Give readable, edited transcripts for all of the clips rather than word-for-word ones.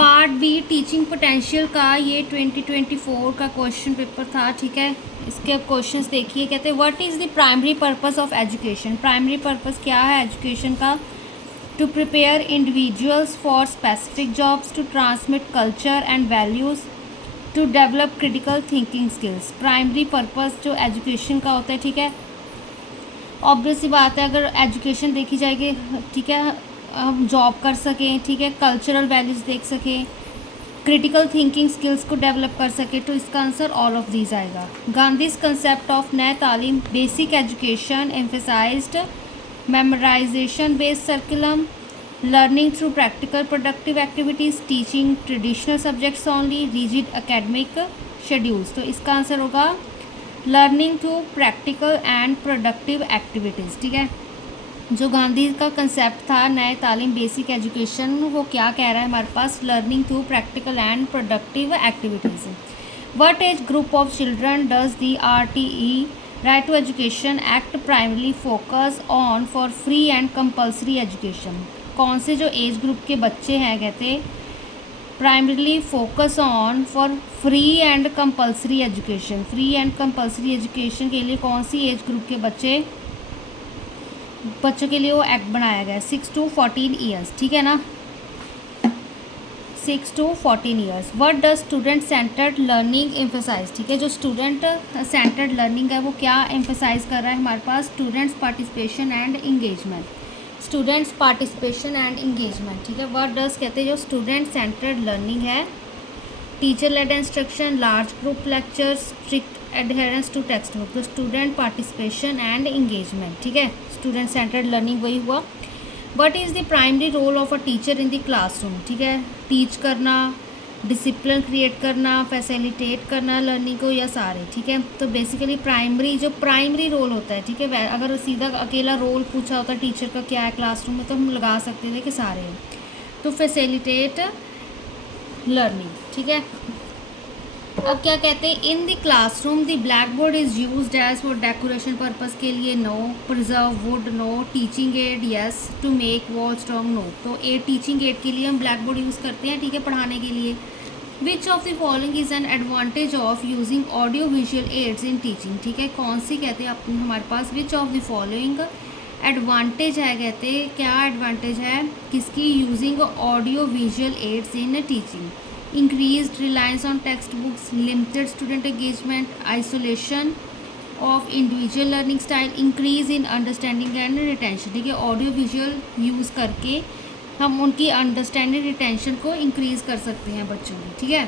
Part be teaching potential का ये 2024 का क्वेश्चन पेपर था, ठीक है। इसके अब क्वेश्चंस देखिए। कहते हैं what is the primary purpose of education. Primary purpose क्या है एजुकेशन का? To prepare individuals for specific jobs, to transmit culture and values, to develop critical thinking skills. Primary purpose जो एजुकेशन का होता है, ठीक है। ऑब्वियस सी बात है, अगर एजुकेशन देखी जाएगी, ठीक है, हम जॉब कर सकें, ठीक है, कल्चरल वैल्यूज़ देख सकें, क्रिटिकल थिंकिंग स्किल्स को डेवलप कर सकें, तो इसका आंसर ऑल ऑफ दीज आएगा। Gandhi's concept of Nai Talim, basic education emphasized memorization based curriculum, learning through practical productive activities, teaching traditional subjects only, rigid academic schedules. तो इसका आंसर होगा learning through practical and productive activities, ठीक है। जो गांधी का concept था नए तालीम बेसिक एजुकेशन, वो क्या कह रहा है हमारे पास? Learning through practical and productive activities. What age group of children does the RTE right to education act primarily focus on for free and compulsory education. कौन से जो एज ग्रुप के बच्चे हैं कहते primarily focus on for free and compulsory education. Free and compulsory education के लिए कौन सी एज ग्रुप के बच्चों के लिए वो एक्ट बनाया गया है? 6 to 14 ईयर्स, ठीक है ना, 6 to 14 years. What does student centred learning emphasise, ठीक है। जो स्टूडेंट सेंटर्ड लर्निंग है वो क्या एम्फेसाइज कर रहा है हमारे पास? Students participation and engagement. Students participation and engagement, ठीक है। व्हाट डज कहते हैं जो स्टूडेंट सेंटर्ड लर्निंग है? Teacher led instruction, large group lecture, strict adherence to textbook. तो स्टूडेंट पार्टिसिपेशन एंड इंगेजमेंट, ठीक है। स्टूडेंट सेंटर्ड लर्निंग वही हुआ। What is the primary role of a teacher in the classroom, ठीक है। Teach करना, discipline create करना, facilitate करना लर्निंग को, या सारे, ठीक है। तो बेसिकली जो प्राइमरी रोल होता है, ठीक है, अगर सीधा अकेला रोल पूछा होता है टीचर का क्या है क्लासरूम में, तो हम लगा सकते थे कि सारे हैं। तो फैसिलिटेट लर्निंग, ठीक है। अब क्या कहते हैं? In the classroom the black board is used as for decoration purpose के लिए no, preserve wood no, teaching aid yes, to make wall strong no. तो टीचिंग एड के लिए हम ब्लैक बोर्ड यूज़ करते हैं, ठीक है, पढ़ाने के लिए। Which of the following is an advantage of using audio visual aids in teaching, ठीक है। कौन सी कहते हैं हमारे पास? Which of the following advantage है, कहते हैं क्या एडवांटेज है किसकी? Using audio visual aids in teaching. Increased reliance on textbooks, limited student engagement, isolation of individual learning style, increase in understanding and retention, ठीक है। ऑडियो विजुअल यूज़ करके हम उनकी अंडरस्टैंडिंग रिटेंशन को इंक्रीज़ कर सकते हैं बच्चों की, ठीक है।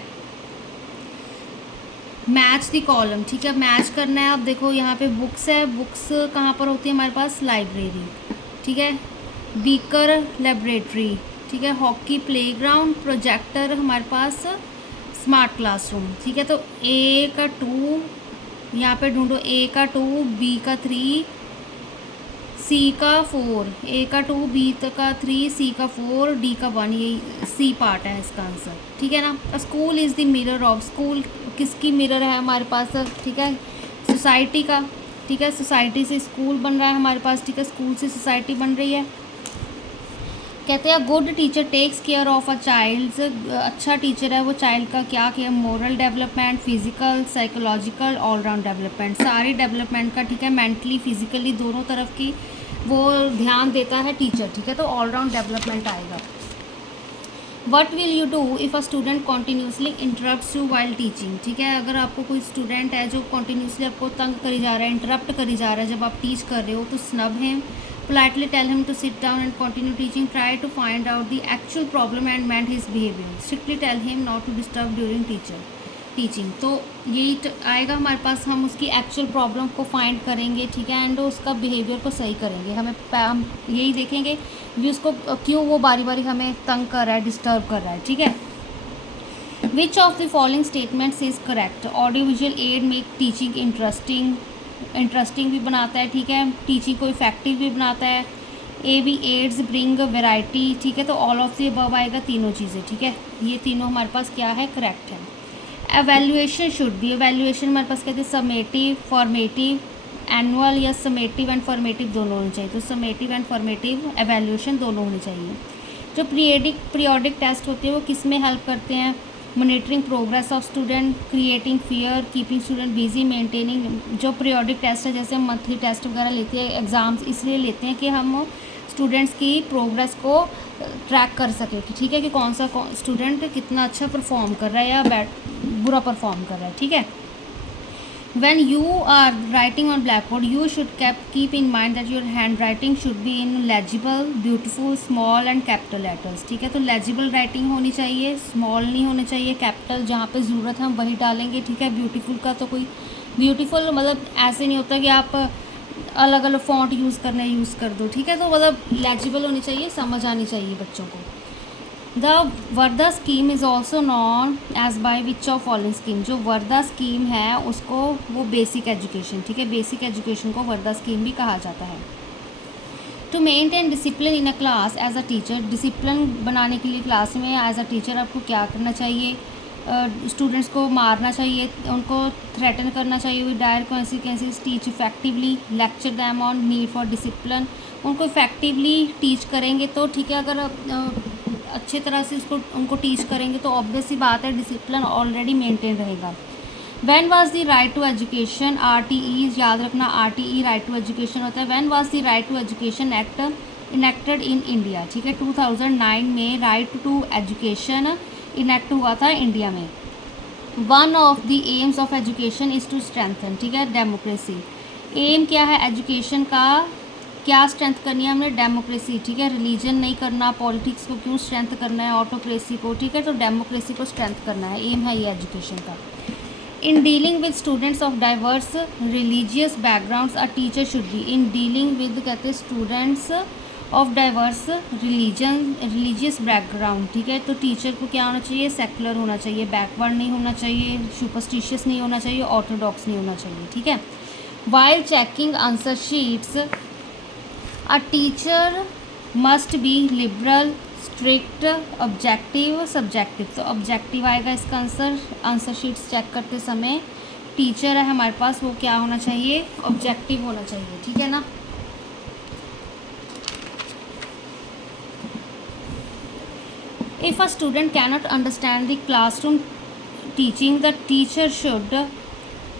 मैच द कॉलम, ठीक है, मैच करना है। अब देखो यहाँ पे बुक्स है, बुक्स कहाँ पर होती है हमारे पास? लाइब्रेरी, ठीक है। बीकर लेबोरेटरी, ठीक है। हॉकी प्लेग्राउंड, प्रोजेक्टर हमारे पास स्मार्ट क्लासरूम, ठीक है। तो ए का 2 यहाँ पे ढूंढो, ए का 2, बी का 3, सी का 4, ए का 2, बी का 3, सी का 4, डी का 1, ये सी पार्ट है इसका आंसर, ठीक है ना। School is the mirror of, school किसकी मिरर है हमारे पास? ठीक है, सोसाइटी का, ठीक है। सोसाइटी से स्कूल बन रहा है हमारे पास, ठीक है, स्कूल से सोसाइटी बन रही है। कहते हैं good teacher takes care of a child's, अच्छा टीचर है वो चाइल्ड का क्या care? Moral development, physical, psychological, allround development, सारी डेवलपमेंट का, ठीक है, मेंटली फिजिकली दोनों तरफ की वो ध्यान देता है टीचर, ठीक है। तो ऑलराउंड डेवलपमेंट आएगा। What will you do if a student continuously interrupt you while teaching, ठीक है। अगर आपको कोई स्टूडेंट है जो कॉन्टीन्यूसली आपको तंग करी जा रहा है, इंटरप्ट करी जा रहा है जब आप टीच कर रहे हो, तो snub him, politely tell him to sit down and continue teaching, try to find out the actual problem and mend his behavior, strictly tell him not to disturb during teaching। तो यही आएगा हमारे पास, हम उसकी एक्चुअल प्रॉब्लम को find करेंगे, ठीक है, एंड उसका बिहेवियर को सही करेंगे। हम यही देखेंगे कि उसको क्यों वो बारी बारी हमें तंग कर रहा है, डिस्टर्ब कर रहा है, ठीक है। विच of the following statements is correct? Audio visual add make teaching interesting भी बनाता है, ठीक है, टीचिंग को इफेक्टिव भी बनाता है। A V aids bring variety, ठीक है। तो ऑल ऑफ द अबव आएगा, तीनों चीज़ें, ठीक है। ये तीनों हमारे पास क्या है? करेक्ट है। एवेल्यूएशन शुड बी, एवेल्यूएशन हमारे पास कहते हैं समेटिव, फॉर्मेटिव, एनुअल, या समेटिव एंड फॉर्मेटिव दोनों होने चाहिए। तो समेटिव एंड फॉर्मेटिव एवेल्यूएशन दोनों होनी चाहिए। जो पीरियोडिक टेस्ट होते हैं वो किस में हेल्प करते हैं? Monitoring progress of student, creating fear, keeping student busy, maintaining. जो पीरियोडिक टेस्ट है, जैसे हम मंथली टेस्ट वगैरह लेते हैं, एग्ज़ाम्स इसलिए लेते हैं कि हम स्टूडेंट्स की प्रोग्रेस को ट्रैक कर सकें कि ठीक है कि कौन सा स्टूडेंट कितना अच्छा परफॉर्म कर रहा है या बुरा परफॉर्म कर रहा है, ठीक है। When you are writing on blackboard, you should keep in mind that your handwriting should be in legible, beautiful, small and capital letters, ठीक है। तो legible writing होनी चाहिए, small नहीं होनी चाहिए, capital जहाँ पे ज़रूरत है हम वही डालेंगे, ठीक है। beautiful का तो कोई beautiful मतलब ऐसे नहीं होता कि आप अलग अलग फॉन्ट यूज़ कर दो, ठीक है। तो मतलब legible होनी चाहिए, समझ आनी चाहिए बच्चों को। The Wardha scheme is also known as by which of following scheme. जो वर्धा स्कीम है उसको वो बेसिक एजुकेशन, ठीक है, बेसिक एजुकेशन को वर्धा स्कीम भी कहा जाता है। To maintain discipline in a class as a teacher, discipline बनाने के लिए क्लास में एज अ टीचर आपको क्या करना चाहिए? स्टूडेंट्स को मारना चाहिए, उनको थ्रेटन करना चाहिए with dire consequences, teach effectively, lecture them on need for discipline. उनको इफेक्टिवली टीच करेंगे तो ठीक है, अगर अच्छे तरह से उनको टीच करेंगे तो ऑब्वियस सी बात है डिसिप्लिन ऑलरेडी मेंटेन रहेगा। When was the right to education, RTE, याद रखना RTE राइट टू एजुकेशन होता है। When was the right to education act enacted in India, ठीक है। 2009 में राइट टू एजुकेशन इनेक्ट हुआ था इंडिया में। One of the aims of education is to strengthen, ठीक है, डेमोक्रेसी। एम क्या है एजुकेशन का? क्या स्ट्रेंथ करनी है हमने? डेमोक्रेसी, ठीक है। रिलीजन नहीं करना, पॉलिटिक्स को क्यों स्ट्रेंथ करना है? ऑटोक्रेसी को, ठीक है। तो डेमोक्रेसी को स्ट्रेंथ करना है, एम है ये एजुकेशन का। In dealing with students of diverse religious backgrounds a teacher should be. In dealing with कहते हैं students of diverse religious background, ठीक है। तो टीचर को क्या होना चाहिए? सेकुलर होना चाहिए, बैकवर्ड नहीं होना चाहिए, सुपरस्टिशियस नहीं होना चाहिए, ऑर्थोडॉक्स नहीं होना चाहिए, ठीक है। While checking answer sheets a teacher must be liberal, strict, objective, subjective. तो ऑब्जेक्टिव आएगा इसका आंसर शीट्स चेक करते समय। टीचर है हमारे पास, वो क्या होना चाहिए? ऑब्जेक्टिव होना चाहिए, ठीक है ना। If a student cannot understand the classroom teaching, the teacher should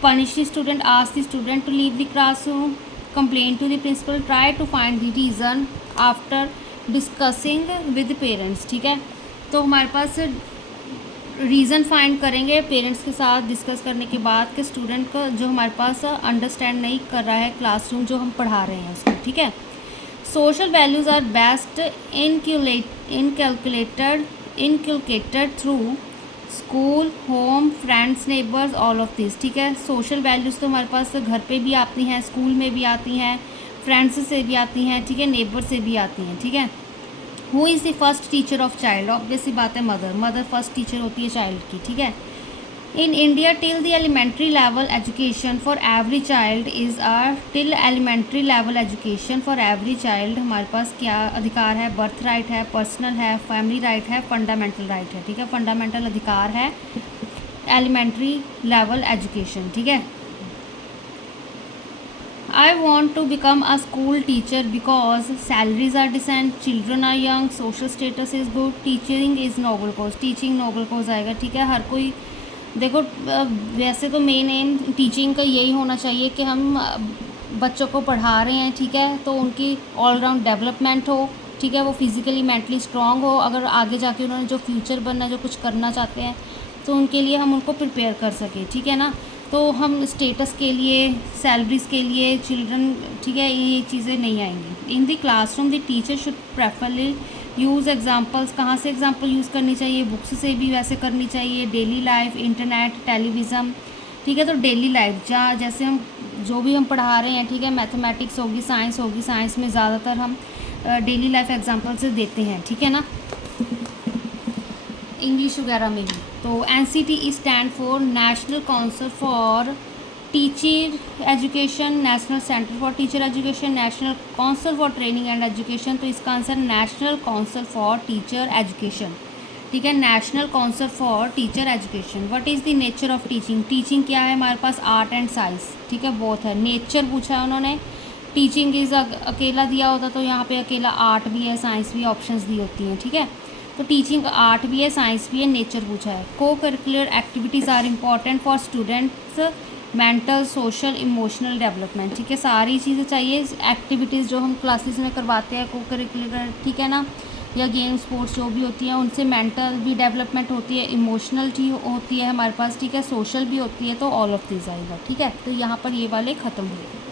punish the student, ask the student to leave the classroom, complain to the principal, try to find the reason after discussing with the parents, ठीक है। तो हमारे पास reason find करेंगे parents के साथ discuss करने के बाद कि स्टूडेंट को जो हमारे पास अंडरस्टैंड नहीं कर रहा है क्लासरूम जो हम पढ़ा रहे हैं उसको, ठीक है। Social values are best inculcated through school, home, friends, neighbors, all of this, ठीक है। सोशल वैल्यूज़ तो हमारे पास घर पे भी आती हैं, स्कूल में भी आती हैं, फ्रेंड्स से भी आती हैं, ठीक है, नेबर से भी आती हैं, ठीक है। Who is the first teacher of child? Obvious सी बात है मदर फर्स्ट टीचर होती है चाइल्ड की, ठीक है। In India, till the elementary level education for every child is till elementary level education for every child हमारे पास क्या अधिकार है? बर्थ राइट है, पर्सनल है, फैमिली राइट है, फंडामेंटल राइट है, ठीक है। फंडामेंटल अधिकार है एलिमेंट्री लेवल एजुकेशन, ठीक है। I want to become a school teacher because salaries are decent, children are young, social status is good, teaching is noble cause, teaching noble cause आएगा, ठीक है। हर कोई देखो वैसे तो मेन एम टीचिंग का यही होना चाहिए कि हम बच्चों को पढ़ा रहे हैं, ठीक है, तो उनकी ऑलराउंड डेवलपमेंट हो, ठीक है, वो फिज़िकली मेंटली स्ट्रांग हो, अगर आगे जाके उन्होंने जो फ्यूचर बनना है, जो कुछ करना चाहते हैं तो उनके लिए हम उनको प्रिपेयर कर सकें, ठीक है ना। तो हम स्टेटस के लिए, सैलरीज़ के लिए चिल्ड्रन, ठीक है, ये चीज़ें नहीं आएंगी। इन the classroom the teacher should preferably use examples. कहाँ से एग्जांपल यूज़ करनी चाहिए? बुक्स से भी वैसे करनी चाहिए, डेली लाइफ, इंटरनेट, टेलीविज़न, ठीक है। तो डेली लाइफ जहाँ जैसे हम जो भी हम पढ़ा रहे हैं, ठीक है, मैथमेटिक्स होगी, साइंस में ज़्यादातर हम डेली लाइफ एग्जांपल से देते हैं, ठीक है ना, इंग्लिश वगैरह में भी। तो NCT stand for national council for teacher education, national centre for teacher education, national council for training and education. तो इसका answer national council for teacher education, ठीक है, national council for teacher education. What is the nature of teaching? Teaching क्या है हमारे पास? Art and science, ठीक है, both है। नेचर पूछा है उन्होंने, टीचिंग इज़ अकेला दिया होता तो यहाँ पे अकेला आर्ट भी है, साइंस भी है, ऑप्शंस दी होती हैं, ठीक है। तो टीचिंग आर्ट भी है, साइंस भी है, नेचर पूछा है। Cocurricular activities are important for students mental social emotional development, ठीक है। सारी चीज़ें चाहिए, एक्टिविटीज़ जो हम क्लासेस में करवाते हैं को करिकुलर, ठीक है ना, या गेम स्पोर्ट्स जो भी होती हैं उनसे मेंटल भी डेवलपमेंट होती है, इमोशनल भी होती है हमारे पास, ठीक है, सोशल भी होती है। तो ऑल ऑफ दिस आएगा, ठीक है। तो यहाँ पर ये वाले ख़त्म हुए।